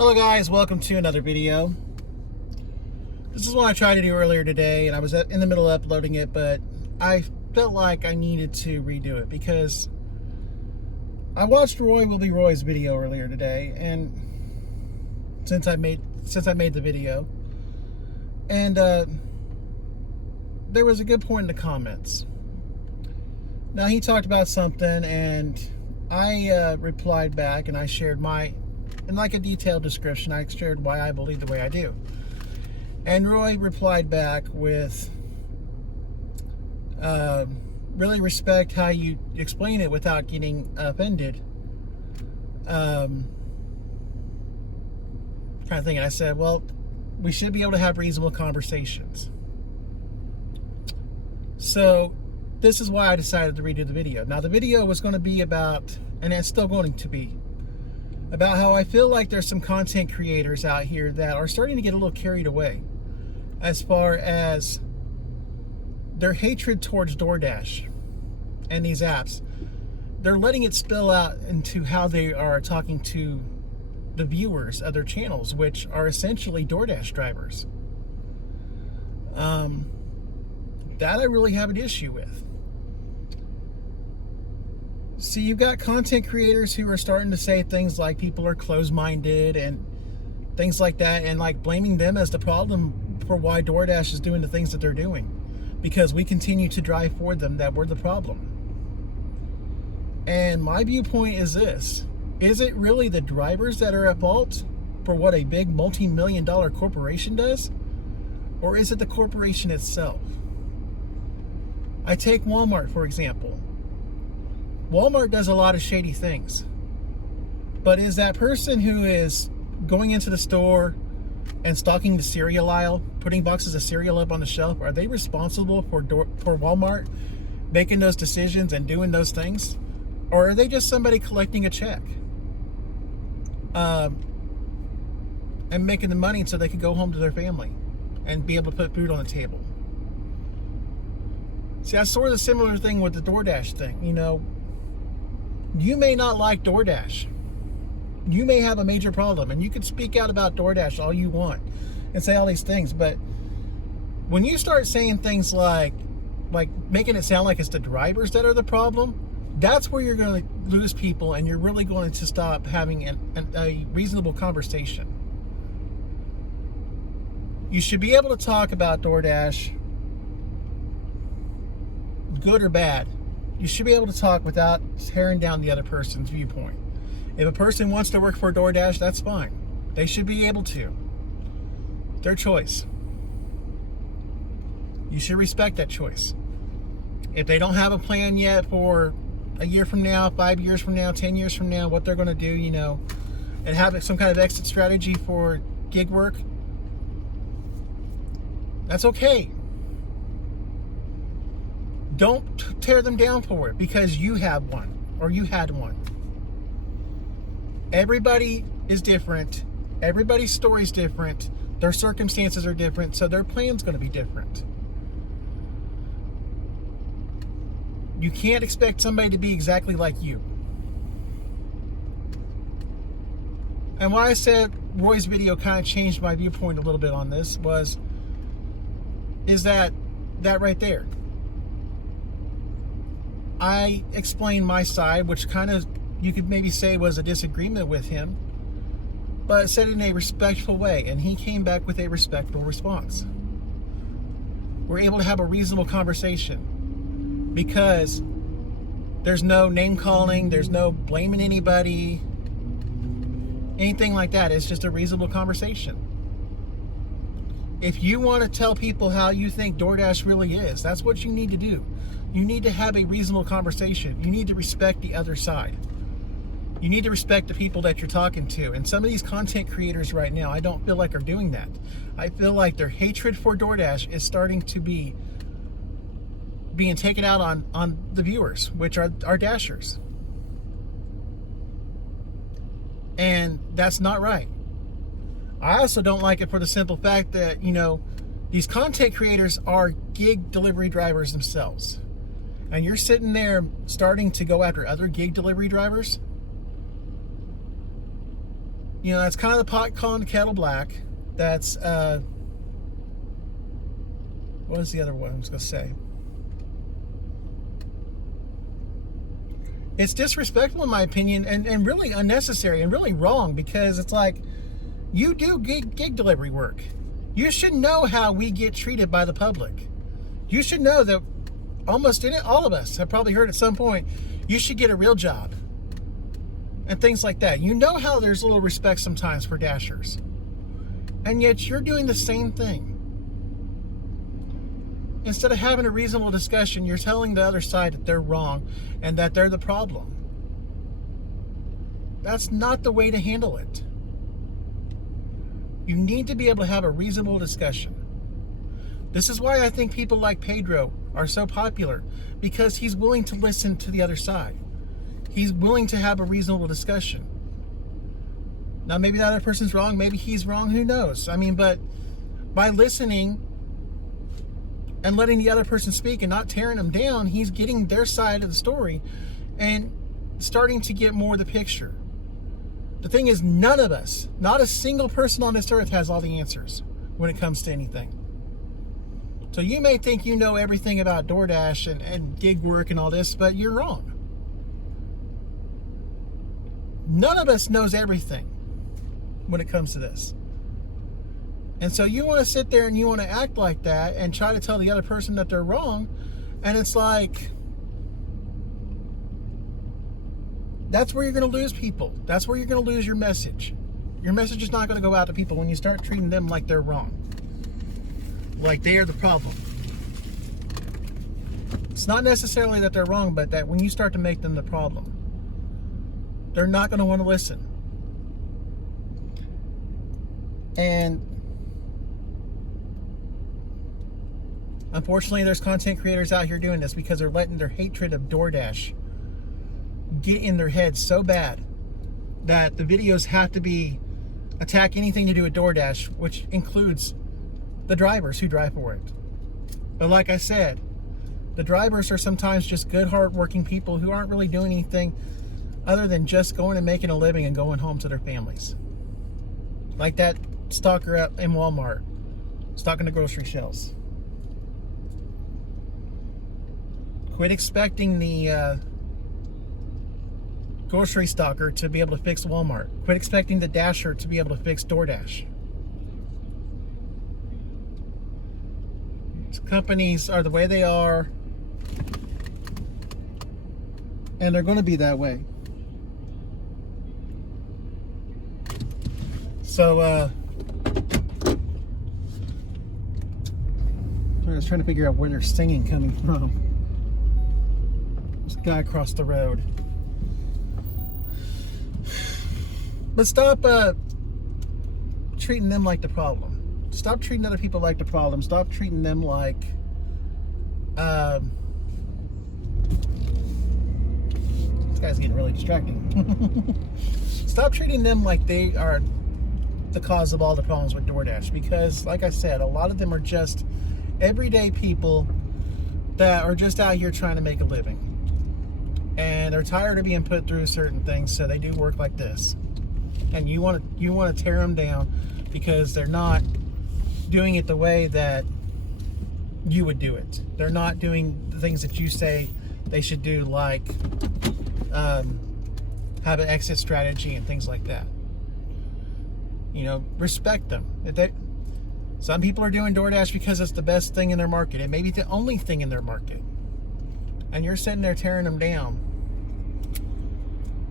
Hello guys, welcome to another video. This is one I tried to do earlier today and I was in the middle of uploading it, but I felt like I needed to redo it because I watched Roy Will Be Roy's video earlier today, and since I made the video, and there was a good point in the comments. Now he talked about something and I replied back and I shared in like a detailed description, I shared why I believe the way I do. And Roy replied back with, really respect how you explain it without getting offended. Kind of thing. And I said, well, we should be able to have reasonable conversations. So this is why I decided to redo the video. Now the video was going to be about, and it's still going to be, about how I feel like there's some content creators out here that are starting to get a little carried away as far as their hatred towards DoorDash and these apps. They're letting it spill out into how they are talking to the viewers of their channels, which are essentially DoorDash drivers. That I really have an issue with. See, you've got content creators who are starting to say things like people are closed-minded and things like that, and like blaming them as the problem for why DoorDash is doing the things that they're doing, because we continue to drive for them, that we're the problem. And my viewpoint is this: is it really the drivers that are at fault for what a big multi-million-dollar corporation does, or is it the corporation itself? I take Walmart for example. Walmart does a lot of shady things, but is that person who is going into the store and stocking the cereal aisle, putting boxes of cereal up on the shelf, are they responsible for Walmart making those decisions and doing those things? Or are they just somebody collecting a check and making the money so they can go home to their family and be able to put food on the table? See, that's sort of a similar thing with the DoorDash thing. You know, you may not like DoorDash. You may have a major problem, and you can speak out about DoorDash all you want and say all these things, but when you start saying things like making it sound like it's the drivers that are the problem, that's where you're going to lose people, and you're really going to stop having a reasonable conversation. You should be able to talk about DoorDash, good or bad. You should be able to talk without tearing down the other person's viewpoint. If a person wants to work for DoorDash, that's fine. They should be able to. Their choice. You should respect that choice. If they don't have a plan yet for a year from now, 5 years from now, 10 years from now, what they're going to do, you know, and have some kind of exit strategy for gig work, that's okay. Don't tear them down for it because you have one or you had one. Everybody is different. Everybody's story is different. Their circumstances are different, so their plan's going to be different. You can't expect somebody to be exactly like you. And why I said Roy's video kind of changed my viewpoint a little bit on this is that right there. I explained my side, which kind of, you could maybe say was a disagreement with him, but said it in a respectful way, and he came back with a respectful response. We're able to have a reasonable conversation because there's no name calling, there's no blaming anybody, anything like that. It's just a reasonable conversation. If you want to tell people how you think DoorDash really is, that's what you need to do. You need to have a reasonable conversation. You need to respect the other side. You need to respect the people that you're talking to. And some of these content creators right now, I don't feel like are doing that. I feel like their hatred for DoorDash is starting to be being taken out on the viewers, which are Dashers. And that's not right. I also don't like it for the simple fact that, you know, these content creators are gig delivery drivers themselves. And you're sitting there starting to go after other gig delivery drivers. You know, that's kind of the pot calling the kettle black. That's, what is the other one I was going to say? It's disrespectful in my opinion, and really unnecessary and really wrong, because it's like, you do gig delivery work. You should know how we get treated by the public. You should know that almost all of us have probably heard at some point, you should get a real job. And things like that. You know how there's a little respect sometimes for Dashers. And yet you're doing the same thing. Instead of having a reasonable discussion, you're telling the other side that they're wrong and that they're the problem. That's not the way to handle it. You need to be able to have a reasonable discussion. This is why I think people like Pedro are so popular, because he's willing to listen to the other side. He's willing to have a reasonable discussion. Now, maybe the other person's wrong, maybe he's wrong, who knows? I mean, but by listening and letting the other person speak and not tearing them down, he's getting their side of the story and starting to get more of the picture. The thing is, none of us, not a single person on this earth, has all the answers when it comes to anything. So you may think you know everything about DoorDash and gig work and all this, but you're wrong. None of us knows everything when it comes to this. And so you want to sit there and you want to act like that and try to tell the other person that they're wrong. And it's like, that's where you're going to lose people. That's where you're going to lose your message. Your message is not going to go out to people when you start treating them like they're wrong. Like they are the problem. It's not necessarily that they're wrong, but that when you start to make them the problem, they're not going to want to listen. And unfortunately, there's content creators out here doing this because they're letting their hatred of DoorDash get in their heads so bad that the videos have to be attack anything to do with DoorDash, which includes the drivers who drive for it. But like I said, the drivers are sometimes just good, hard-working people who aren't really doing anything other than just going and making a living and going home to their families. Like that stalker up in Walmart, stocking the grocery shelves. Quit expecting the grocery stalker to be able to fix Walmart. Quit expecting the Dasher to be able to fix DoorDash. Companies are the way they are, and they're going to be that way. So, I was trying to figure out where they're singing coming from. There's a guy across the road. But stop treating them like the problem. Stop treating other people like the problem. Stop treating them like this guy's getting really distracting. Stop treating them like they are the cause of all the problems with DoorDash, because like I said, a lot of them are just everyday people that are just out here trying to make a living, and they're tired of being put through certain things, so they do work like this. And you want to tear them down because they're not doing it the way that you would do it. They're not doing the things that you say they should do, like have an exit strategy and things like that. You know, respect them. Some people are doing DoorDash because it's the best thing in their market. It may be the only thing in their market. And you're sitting there tearing them down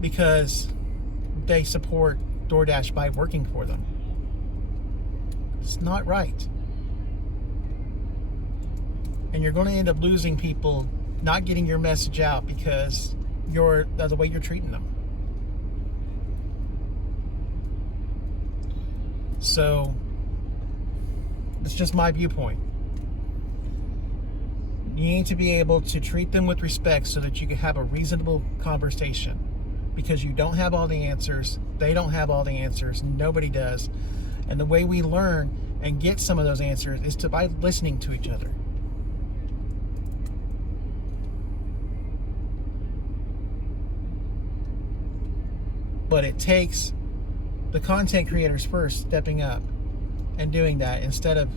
because they support DoorDash by working for them. It's not right. And you're going to end up losing people, not getting your message out because the way you're treating them. So, it's just my viewpoint. You need to be able to treat them with respect so that you can have a reasonable conversation. Because you don't have all the answers. They don't have all the answers. Nobody does. And the way we learn and get some of those answers is by listening to each other. But it takes the content creators first stepping up and doing that instead of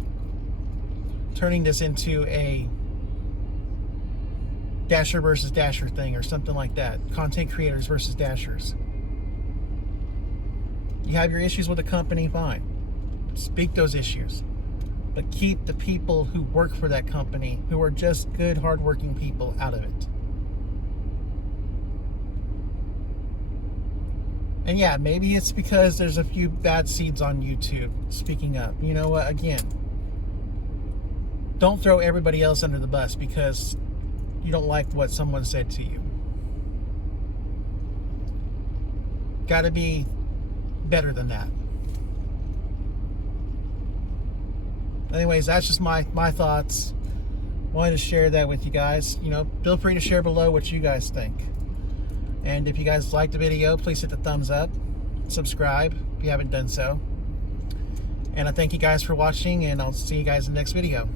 turning this into a Dasher versus Dasher thing or something like that. Content creators versus Dashers. You have your issues with the company, fine. Speak those issues. But keep the people who work for that company, who are just good, hardworking people, out of it. And yeah, maybe it's because there's a few bad seeds on YouTube speaking up. You know what? Again, don't throw everybody else under the bus because you don't like what someone said to you. Got to be better than that. Anyways, that's just my thoughts. Wanted to share that with you guys. You know, feel free to share below what you guys think. And if you guys liked the video, please hit the thumbs up. Subscribe if you haven't done so. And I thank you guys for watching, and I'll see you guys in the next video.